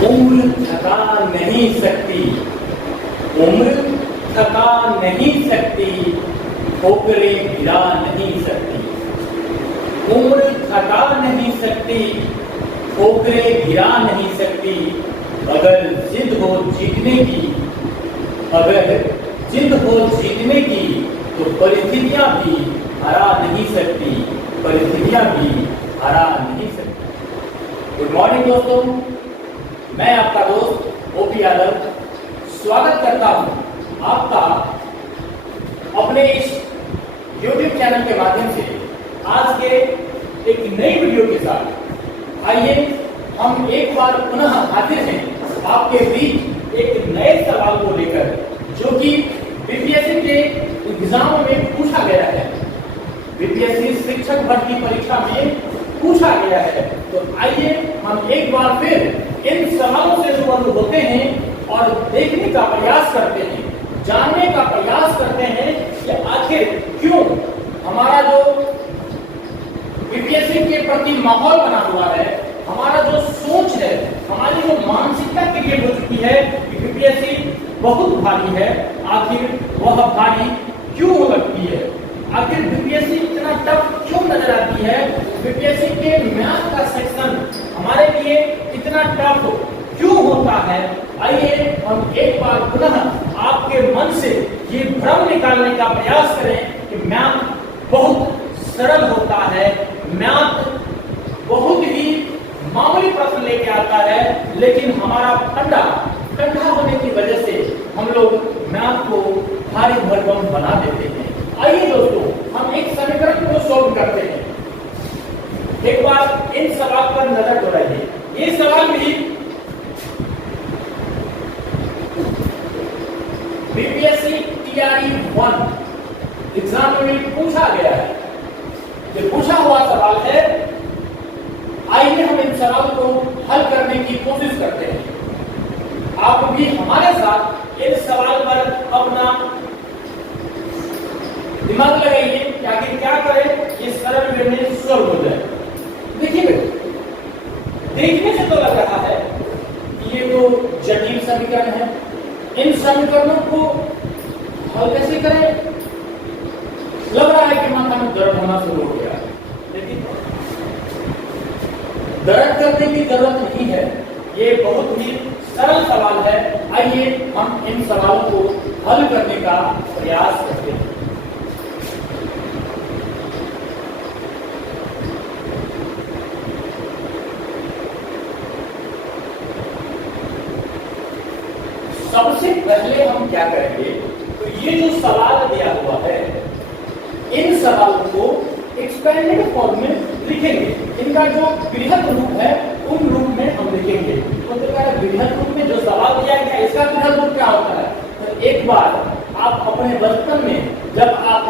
उम्र थका नहीं सकती, उम्र थका नहीं सकती, ठोकरें गिरा नहीं सकती। उम्र थका नहीं सकती, ठोकरें गिरा नहीं सकती। अगर जिद हो जीतने की, अगर जिद हो जीतने की, तो परिस्थितियां भी हरा नहीं सकती, परिस्थितियां भी हरा नहीं सकती। गुड मॉर्निंग दोस्तों, मैं आपका दोस्त ओपी यादव स्वागत करता हूं आपका अपने इस YouTube चैनल के माध्यम से आज के एक नई वीडियो के साथ। आइए हम एक बार पुनः हाजिर हैं आपके बीच एक नए सवाल को लेकर, जो कि बीपीएससी के एग्जाम में पूछा गया है, बीपीएससी शिक्षक भर्ती परीक्षा में पूछा गया है। तो आइए हम एक बार फिर इन सवालों से रूबरू होते हैं और देखने का प्रयास करते हैं, जानने का प्रयास करते हैं कि आखिर क्यों हमारा जो बीपीएससी के प्रति माहौल बना हुआ है, हमारा जो सोच है, हमारी जो मानसिकता क्रिएट हो चुकी है कि बीपीएससी बहुत भारी है, आखिर वह भारी क्यों लगती है, आखिर बीपीएससी इतना टफ क्यों नजर आती है, बीपीएससी के मैथ का सेक्शन हमारे लिए इतना टफ क्यों होता है। आइए हम एक बार पुनः आपके मन से ये भ्रम निकालने का प्रयास करें कि मैथ बहुत सरल होता है, मैथ बहुत ही मामूली प्रश्न लेके आता है, लेकिन हमारा ठंडा होने की वजह से हम लोग मैथ को भारी भरकम बना देते हैं। आइए दोस्तों हम एक समीकरण को सॉल्व करते हैं। एक बार इन सवाल पर नजर दौड़ाइए। ये सवाल भी बीपीएससी टीआरई 1 एग्जाम में पूछा गया है। ये पूछा हुआ सवाल है। आइए हम इन सवाल को हल करने की कोशिश करते हैं। आप भी हमारे साथ इस सवाल पर अपना दिमाग लगाइए कि आखिर क्या करें ये सरल वे में सॉल्व हो जाए। देखिए देखने से तो लग रहा है कि ये तो जटिल समीकरण है, इन समीकरणों को हल कैसे करें, लग रहा है कि माथा में दर्द होना शुरू हो गया। लेकिन दर्द करने की जरूरत नहीं है, ये बहुत ही सरल सवाल है। आइए हम इन सवालों को हल करने का प्रयास करते हैं। सबसे पहले हम क्या करेंगे, तो ये जो सवाल दिया हुआ है, इन सवालों को एक्सपेंडेड फॉर्म में लिखेंगे। इनका जो बृहद रूप है उन रूप में हम लिखेंगे। मतलब बृहद रूप में जो सवाल दिया गया इसका बृहद रूप क्या होता है, तो एक बार आप अपने बचपन में जब आप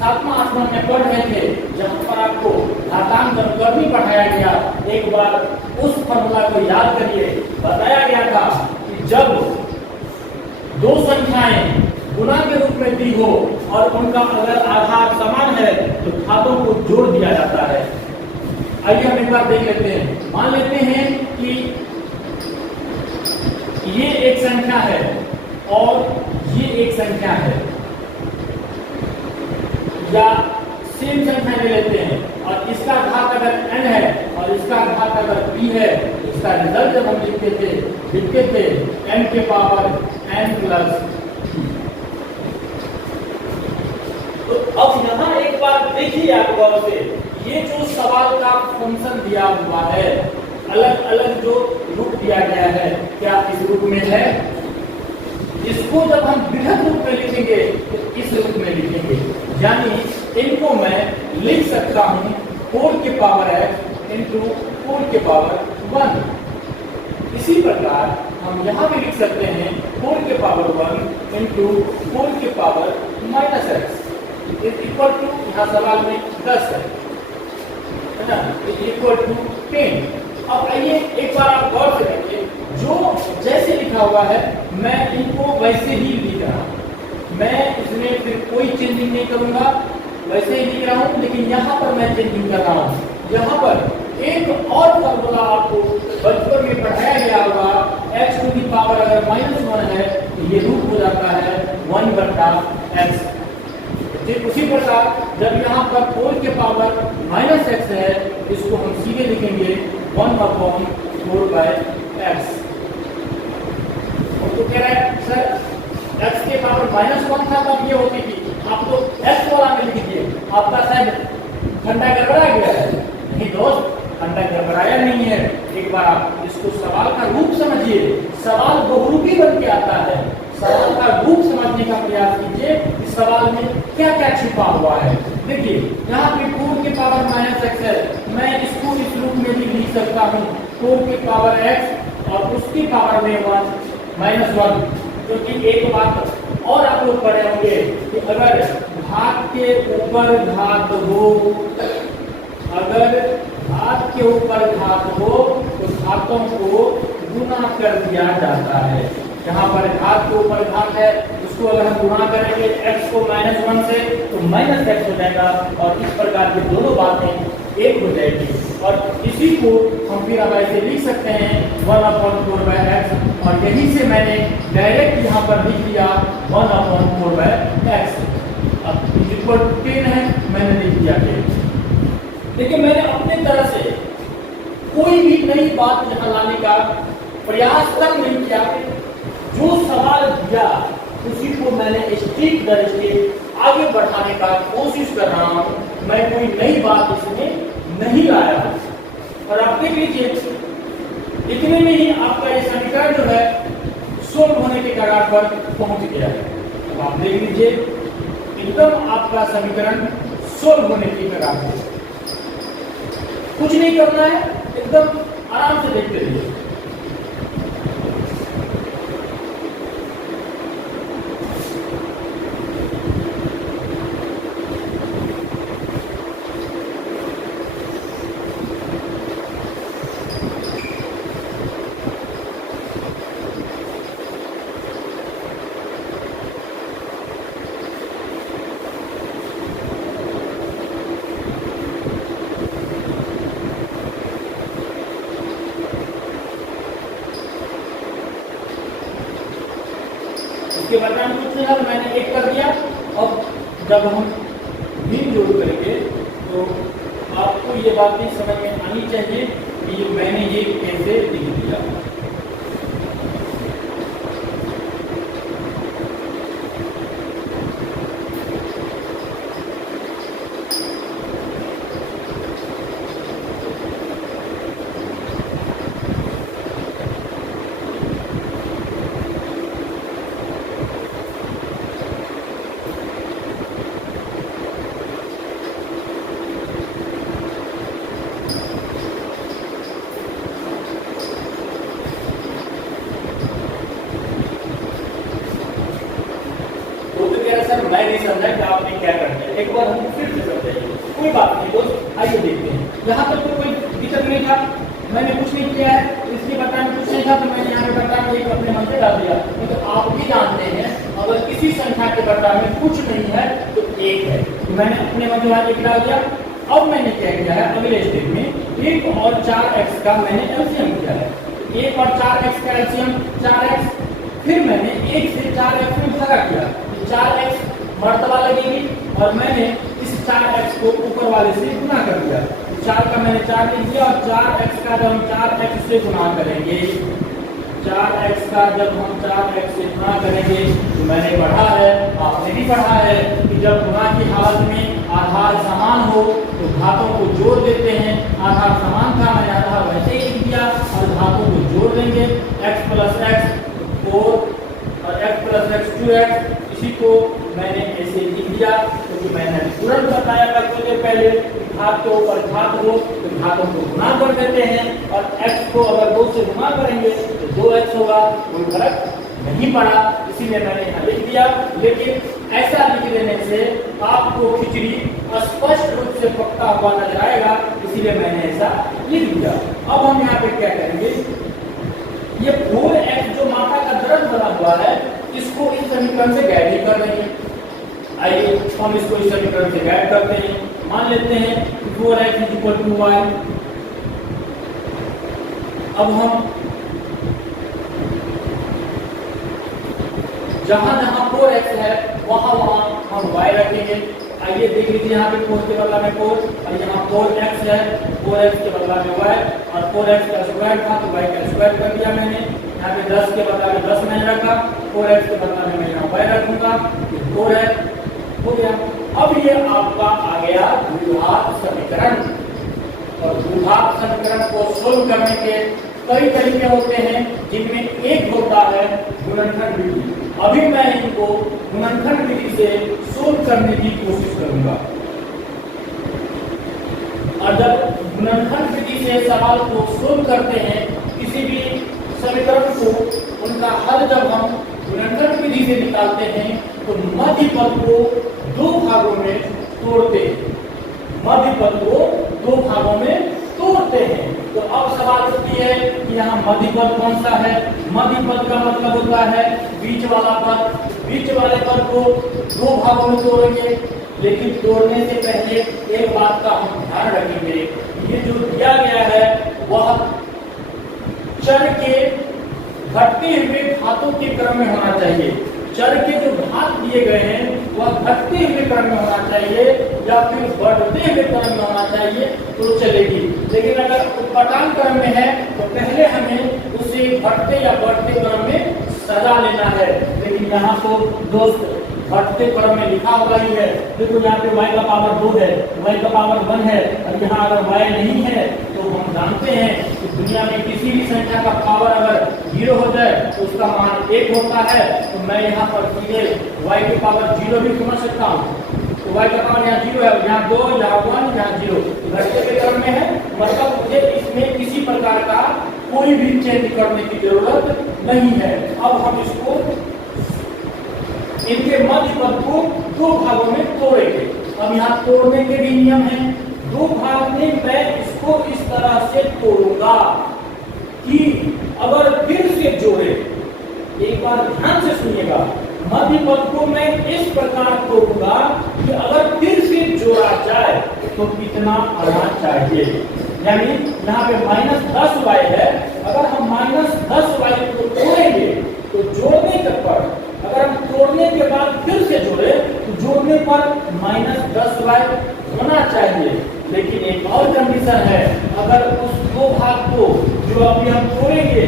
7वां 8वां में पढ़ रहे थे, जहां पर आपको घातांक अनुक्रमी पढ़ाया गया, एक बार उस फॉर्मूला को याद करिए। बताया गया था कि जब दो संख्याएं गुणा के रूप में दी हो और उनका अगर आधार समान है तो घातों को जोड़ दिया जाता है। आइए हम एक बार देख लेते हैं। मान लेते हैं कि ये एक संख्या है और ये एक संख्या है, या सेम संख्या ले लेते हैं और इसका घात अगर n है और इसका घात अगर p है, इसका रिजल्ट जब हम लिखते थे n के पावर n प्लस। तो अब यहाँ एक बार देखिए आप गौर से, ये जो सवाल का फंक्शन दिया हुआ है, अलग अलग जो रूप दिया गया है, क्या इस रूप में है? इसको जब हम बृहद रूप में लिखेंगे तो इस रूप में लिखेंगे, यानी इनको मैं लिख सकता हूं 4 के पावर x इंटू 4 के पावर 1। इसी प्रकार हम यहाँ भी लिख सकते हैं 4 के पावर 1 इंटू 4 के power minus x equal to, यहाँ सवाल में 10 है ना, इक्वल टू 10। अब आइए एक बार आप गौर से देखिए, जो जैसे लिखा हुआ है मैं इनको वैसे ही लिख रहा हूँ, मैं इसमें फिर कोई चेंजिंग नहीं करूंगा, वैसे ही लिख रहा हूँ। लेकिन यहाँ पर मैं चेंजिंग कर रहा हूँ। यहाँ पर एक और फॉर्मूला आपको बचपन में पढ़ाया गया होगा प्रकार जब यहाँ पर 4 के पावर -x है, इसको हम सीधे लिखेंगे 1/4/x। तो कह रहा है सर x के पावर -1 था तब ये होती थी, आप तो x वाला में लिख दिए, आपका शायद घंटा गड़बड़ा गया है। नहीं दोस्त, घंटा गड़बड़ाया नहीं है। एक बार आप इसको सवाल का रूप समझिए, सवाल बहुरूपी बन के आता है। सवाल का रूप समझने का प्रयास कीजिए, इस सवाल में क्या क्या छिपा हुआ है। देखिए यहाँ पे 4 के पावर -x है, मैं इसको इस रूप में भी लिख सकता हूँ 4 के पावर x और उसकी पावर में 1 क्योंकि एक बात और आप लोग पढ़े होंगे कि अगर घात के ऊपर घात हो, अगर घात के ऊपर घात हो तो घातों को गुना कर दिया जाता है। यहाँ पर घात के ऊपर घात है, उसको अगर हम गुणा करेंगे x को -1 से तो -x हो जाएगा और इस प्रकार की दोनों बातें एक हो जाएगी। और इसी को हम फिर अब ऐसे लिख सकते हैं 1/4/x और यहीं से मैंने डायरेक्ट यहाँ पर लिख दिया 1/4/x। अब इक्वल 10 है, मैंने लिख दिया 10। देखिए मैंने अपने तरह से कोई भी नई बात यहाँ लाने का प्रयास तक नहीं किया, जो सवाल दिया उसी को मैंने स्टेप दर स्टेप आगे बढ़ाने का कोशिश कर रहा हूँ। मैं कोई नई बात इसमें नहीं लाया हूँ। और आप देख लीजिए इतने में ही आपका ये समीकरण जो है सोल्व होने के कगार पर पहुंच गया है। अब आप देख लीजिए एकदम आपका समीकरण सोल्व होने की कगार पर, कुछ नहीं करना है, एकदम आराम से देखते रहिए। इसके बदलाव कुछ नहीं था, मैंने एक कर दिया। अब जब हम भिन्न जोड़ करेंगे तो आपको ये बातें समझ में आनी चाहिए कि मैंने ये कैसे लिख दिया। मैं नहीं समझा कि आपने क्या करना है, एक बार हम फिर से समझाइए। कोई बात नहीं दोस्त, आइए देखते हैं। यहाँ तक तो कोई दिक्कत नहीं था, मैंने कुछ नहीं किया है, इसके बता में कुछ नहीं था तो मैंने यहाँ पे बता में एक अपने मन से डाल दिया। तो आप भी जानते हैं अगर किसी संख्या के बता में कुछ नहीं है तो एक है, तो मैंने अपने मन से एक डाल दिया। अब मैंने क्या किया है, अगले स्टेप में 1 और 4x का मैंने एलसीएम किया है। 1 और 4x का एलसीएम 4x, फिर मैंने 1 से 4x में भागा किया, 4x मर्तबा लगेगी और मैंने इस 4x को ऊपर वाले से गुना कर दिया। 4 का मैंने 4 लिख दिया और 4x का जब हम 4x से गुना करेंगे, 4x का जब हम 4x से गुना करेंगे तो मैंने पढ़ा है, आपने भी पढ़ा है कि जब गुना की हालत में आधार समान हो तो घातों को जोड़ देते हैं। आधार समान था, मैंने आधार वैसे ही लिख दिया और घातों को जोड़ देंगे। x + x 4 और x + x 2x, इसी को मैंने ऐसे लिख दिया क्योंकि मैंने तुरंत बताया था कुछ देर पहले घात के ऊपर घात हो तो घातों को गुना कर देते हैं और x को अगर 2 से गुना करेंगे तो 2x होगा, कोई फर्क नहीं पड़ा, इसीलिए मैंने यहाँ लिख दिया। लेकिन ऐसा लिख देने से आपको खिचड़ी स्पष्ट रूप से पक्का हुआ नजर आएगा, इसीलिए मैंने ऐसा लिख दिया। अब हम यहाँ पे क्या करेंगे, ये 4x जो माता का दर्द बना हुआ है इसको इस समीकरण से गाइड कर रहे हैं। आइए हम इसको इस समीकरण से गाइड करते हैं। मान लेते हैं 4x = y। अब हम जहां जहां 4x है वहां वहां हम y रखेंगे। आइए देख लीजिए, यहाँ पे 4 के बदला में 4 और यहाँ 4x है, 4x के बदला में y और 4x का स्क्वायर था तो y का स्क्वायर कर दिया मैंने। यहाँ पे 10 के बदला में 10 मैंने रखा, 4x के बदला में मैं यहाँ y रखूंगा, 4 है, हो गया। अब ये आपका आ गया द्विघात समीकरण। और द्विघात समीकरण को सोल्व करने के कई तरीके होते हैं, जिनमें एक होता है गुणनखंड विधि। अभी मैं इनको गुणनखंड विधि से सोल्व करने की कोशिश करूंगा। और जब गुणनखंड विधि से सवाल को सोल्व करते हैं, किसी भी समीकरण को, उनका हल जब हम गुणनखंड विधि से निकालते हैं तो मध्य पद को 2 भागों में तोड़ते हैं। मध्य पद को 2 भागों में तोड़ते हैं। तो अब सवाल उठती है कि यहाँ मध्य पद कौन सा है? मध्य पद का मतलब होता है बीच वाला पद। बीच वाले पद को 2 भागों में तोड़ेंगे, लेकिन तोड़ने से पहले एक बात का हम ध्यान रखेंगे। ये जो दिया गया है वह चर के घटते हुए घातों के क्रम में होना चाहिए। चर के जो घात दिए गए हैं वह घटते हुए क्रम में होना चाहिए या फिर बढ़ते हुए क्रम में होना चाहिए तो चलेगी। लेकिन अगर उत्पादन क्रम में है तो पहले हमें उसे घटते या बढ़ते क्रम में सजा लेना है। लेकिन यहाँ तो दोस्त घटते क्रम में लिखा हुआ ही है। देखो यहाँ पे y का पावर 2 है, y का पावर 1 है, और यहाँ अगर y नहीं है तो हम जानते हैं कि दुनिया में किसी भी संख्या का पावर अगर 0 हो जाए तो उसका मान 1 होता है। तो मैं यहाँ पर सीधे y की पावर 0 भी समझ सकता हूँ। तो y का पावर यहाँ 0 है, यहाँ 2, यहाँ 1, यहाँ 0 घटते के क्रम में है। मतलब मुझे इसमें किसी प्रकार का कोई भी चेंज करने की जरूरत नहीं है। अब हम इसको, इनके मध्य पद को 2 भागों में तोड़ेंगे। अब यहाँ तोड़ने के भी नियम हैं। 2 भाग में मैं इसको इस तरह से तोड़ूंगा कि अगर फिर से जोड़े, एक बार ध्यान से सुनिएगा, मध्य पद को मैं इस प्रकार तोड़ूंगा कि अगर फिर से जोड़ा जाए तो कितना आना चाहिए। यानी यहाँ पे -10y है, अगर हम -10y को तोड़ेंगे तो जोड़ने के पर, अगर हम तोड़ने के बाद फिर से जोड़े तो जोड़ने पर -10y होना चाहिए। लेकिन एक और कंडीशन है, अगर उस 2 भाग को जो अभी हम तोड़ेंगे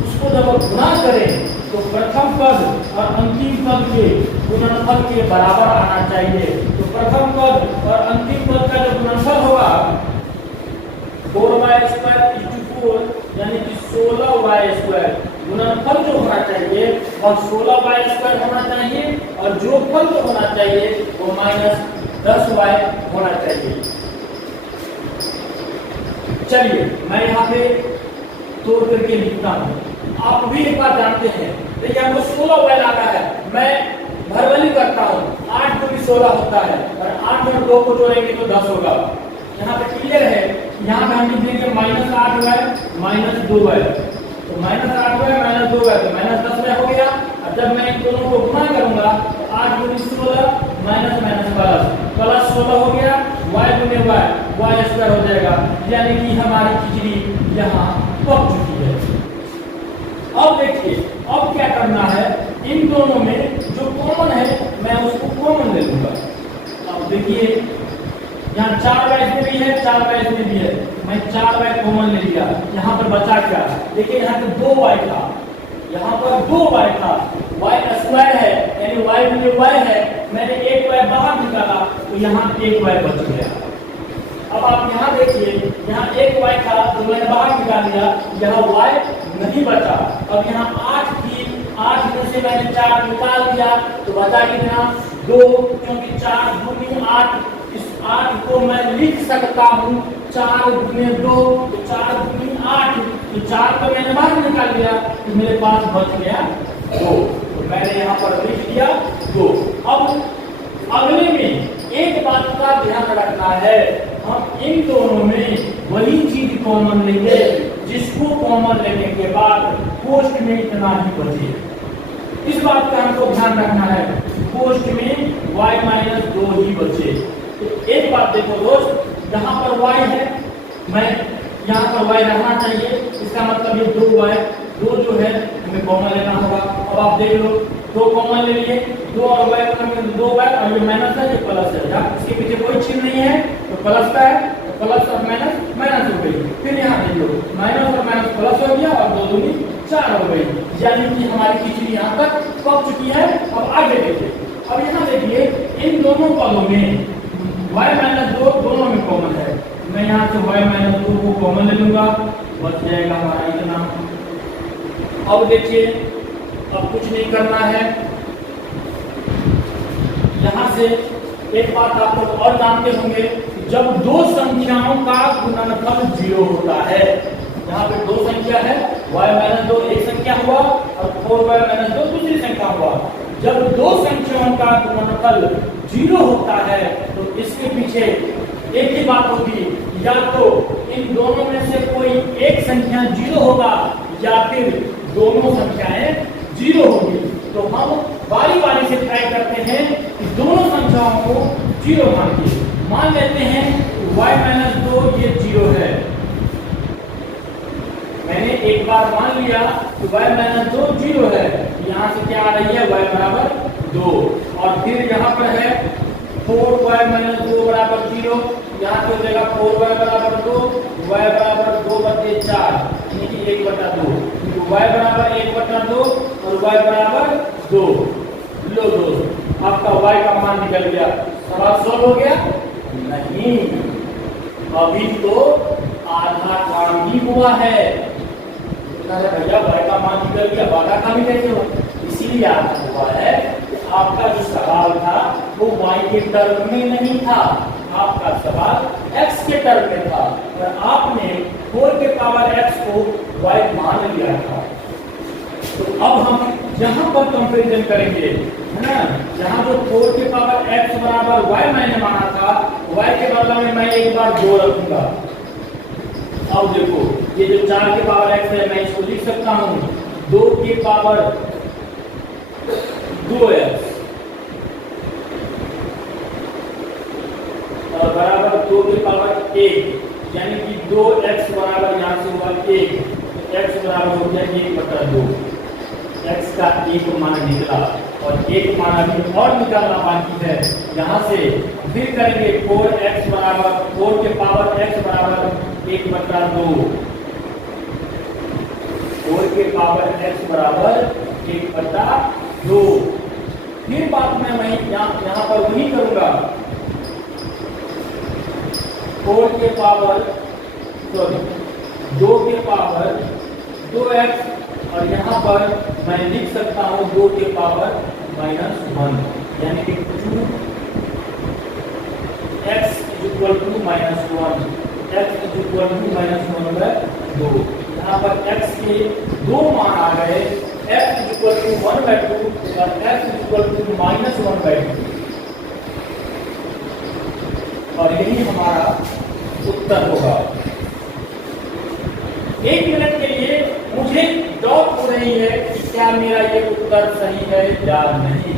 उसको जब गुणा करें तो प्रथम पद और अंतिम पद के गुणनफल के बराबर आना चाहिए। तो प्रथम पद और अंतिम पद का जो गुणनफल होगा 4y² 4 यानी कि 16y², गुणनफल जो होना चाहिए और 16y² होना चाहिए, और जो फल जो होना चाहिए वो -10y होना चाहिए। चलिए मैं यहाँ पे तोड़ करके लिखता हूँ। आप भी एक बार जानते हैं, देखिए हमको 16y लाना है, मैं भरवली करता हूँ, 8 को भी 16 होता है और 8 में 2 को जोड़ेंगे तो 10 होगा। यहाँ पे क्लियर है। यहाँ पे हम लिख देंगे -8y -2y, तो -8y -2y तो -10y हो गया। और जब मैं इन दोनों को गुणा करूंगा तो 8 × 16 प्लस 16 हो गया, y × y² हो जाएगा। यानी कि हमारी खिचड़ी यहाँ पक चुकी है। अब देखिए, अब क्या करना है, इन दोनों में जो कॉमन है मैं उसको कॉमन ले लूंगा। अब देखिए यहाँ 4y इसमें भी है, 4y इसमें भी है, मैं 4y कॉमन ले लिया। यहाँ पर बचा क्या? देखिए यहाँ पे 2y था, यहाँ पर 2y था, y² है यानी y × y है, मैंने 1y बाहर निकाला तो यहाँ 1y बच गया। अब आप यहाँ देखिए, यहाँ 1y था तो मैंने बाहर निकाल दिया, यहाँ y नहीं बचा। अब यहाँ 8 थी, 8 में से मैंने 4 निकाल दिया तो बचा कितना? 2, क्योंकि 4 दूनी 8, इस 8 को मैं लिख सकता हूँ 4 × 2, तो 4 दूनी 8, तो 4 को मैंने बाहर निकाल दिया तो मेरे पास बच गया 2, तो मैंने यहाँ पर लिख दिया 2। अब अगले में एक बात का ध्यान रखना है, हम इन दोनों में वही चीज कॉमन लेंगे जिसको कॉमन लेने के बाद पोस्ट में इतना ही बचे। इस बात का हमको ध्यान रखना है, पोस्ट में y-2 ही बचे। तो एक बात देखो दोस्त, यहाँ पर y है, मैं यहाँ पर y रहना चाहिए, इसका मतलब ये 2y, 2 जो है हमें कॉमन लेना होगा। अब आप देख लो दो कॉमन ले लिए, 2 और y में 2y और ये माइनस है, ये प्लस है। यहाँ इसके पीछे कोई चिन्ह नहीं है तो प्लस का है, तो प्लस और माइनस माइनस हो गई। फिर यहाँ देख लो, माइनस और माइनस प्लस हो गया और 2 दूनी 4 हो गई, यानी कि हमारी खिचड़ी यहाँ तक पक चुकी है। अब आगे देखिए, अब यहाँ देखिए इन दोनों पदों में y माइनस 2 दोनों में कॉमन है, मैं यहाँ से y माइनस 2 को कॉमन ले लूंगा, बच जाएगा हमारा इतना। अब देखिए, अब कुछ नहीं करना है, यहाँ से एक बात आप लोग और जानते होंगे, जब दो संख्याओं का गुणनफल 0 होता है, यहाँ पे दो संख्या है, y माइनस 2 एक संख्या हुआ और 4y माइनस 2 दूसरी संख्या हुआ। जब दो संख्याओं का गुणनफल 0 होता है तो इसके पीछे एक ही बात होगी, या तो इन दोनों में से कोई एक संख्या 0 होगा या फिर दोनों संख्याएं 0 होगी। तो हम बारी बारी से ट्राई करते हैं कि दोनों संख्याओं को 0 मान लेते हैं। y माइनस 2 ये 0 है, मैंने एक बार मान लिया कि y माइनस 2 0 है, यहाँ से क्या आ रही है, y बराबर 2, और फिर यहाँ पर है 4y माइनस 2 बराबर 0, यहाँ पे हो जाएगा 4y बराबर 2, y बराबर 2/4 यानी कि 1/2, y बराबर 1/2 और y बराबर 2। लो दोस्त, आपका y का मान निकल गया, सवाल सॉल्व हो गया? नहीं, अभी तो आधा काम ही हुआ है। भैया y का मान निकल गया, आधा काम ही कैसे हो? इसीलिए आधा हुआ है, आपका जो सवाल था वो y के टर्म में नहीं था, आपका सवाल x के टर्म में था और आपने 4 के पावर x को y मान लिया था। तो अब हम यहाँ पर कंपैरिजन करेंगे, है ना, यहाँ जो 4 के पावर x बराबर y मैंने माना था, y के बदले में मैं एक बार 2 रखूंगा। अब देखो, ये जो 4 के पावर x है मैं इसको लिख सकता हूँ 2 के पावर 2x और बराबर 2 के पावर 1, यानी कि 2x बराबर यहाँ से हुआ 1, x बराबर हो गया 1/2। x का एक मान निकला और एक मान अभी और निकालना बाकी है। यहाँ से फिर करेंगे 4x बराबर 4 के पावर x बराबर 1/2, 4 के पावर x बराबर 1/2। फिर बात मैं यहाँ पर वही करूंगा, 4 के पावर 2 के पावर 2x और यहाँ पर मैं लिख सकता हूँ 2 के पावर -1, यानी कि 2x = -1, x = -1/2। यहाँ पर x के दो मान आ गए, x = 1/2 और x = -1/2, और यही हमारा उत्तर होगा। 1 मिनट के लिए मुझे डाउट हो रही है कि क्या मेरा ये उत्तर सही है या नहीं।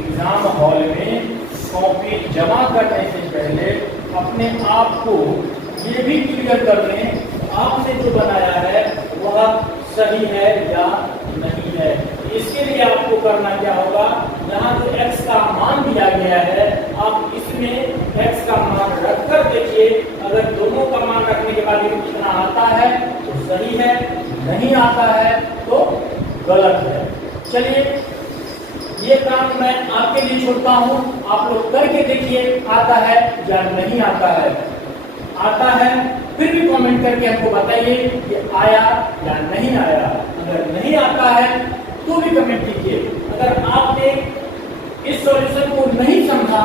एग्जाम हॉल में कॉपी जमा करने से पहले अपने आप को ये भी क्लियर कर लें आपने जो बनाया है वह सही है या नहीं है। इसके लिए आपको करना क्या होगा, यहाँ जो x का मान दिया गया है आप इसमें x का मान रखकर देखिए, अगर दोनों का मान रखने के बाद कितना आता है तो सही है, नहीं आता है तो गलत है। चलिए ये काम मैं आपके लिए छोड़ता हूँ, आप लोग करके देखिए आता है या नहीं आता है। आता है फिर भी कमेंट करके हमको बताइए कि आया या नहीं आया। अगर नहीं आता है तो भी कमेंट कीजिए। अगर आपने इस सॉल्यूशन को नहीं समझा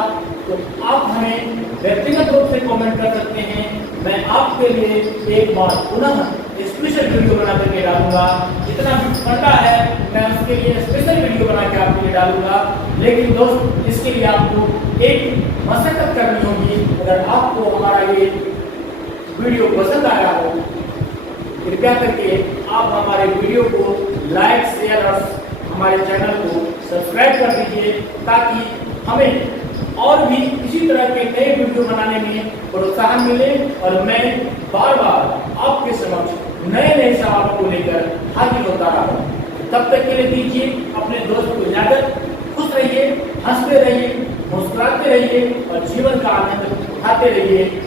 तो आप हमें व्यक्तिगत रूप से कमेंट कर सकते हैं। मैं आपके लिए एक बार पुनः स्पेशल वीडियो बना करके डालूंगा। जितना भी फंडा है मैं उसके लिए स्पेशल वीडियो बना के आपके लिए डालूंगा। लेकिन दोस्त इसके लिए आपको एक मशक्कत करनी होगी। अगर आपको हमारा ये वीडियो पसंद आया हो कृपया करके आप हमारे वीडियो को लाइक शेयर और हमारे चैनल को सब्सक्राइब कर दीजिए, ताकि हमें और भी इसी तरह के नए वीडियो बनाने में प्रोत्साहन मिले और मैं बार बार आपके समक्ष नए नए सवालों को लेकर हाजिर होता रहूं। तब तक के लिए दीजिए। अपने दोस्त को इजाजत। खुश रहिए, हंसते रहिए, मुस्कुराते रहिए और जीवन का आनंद उठाते रहिए।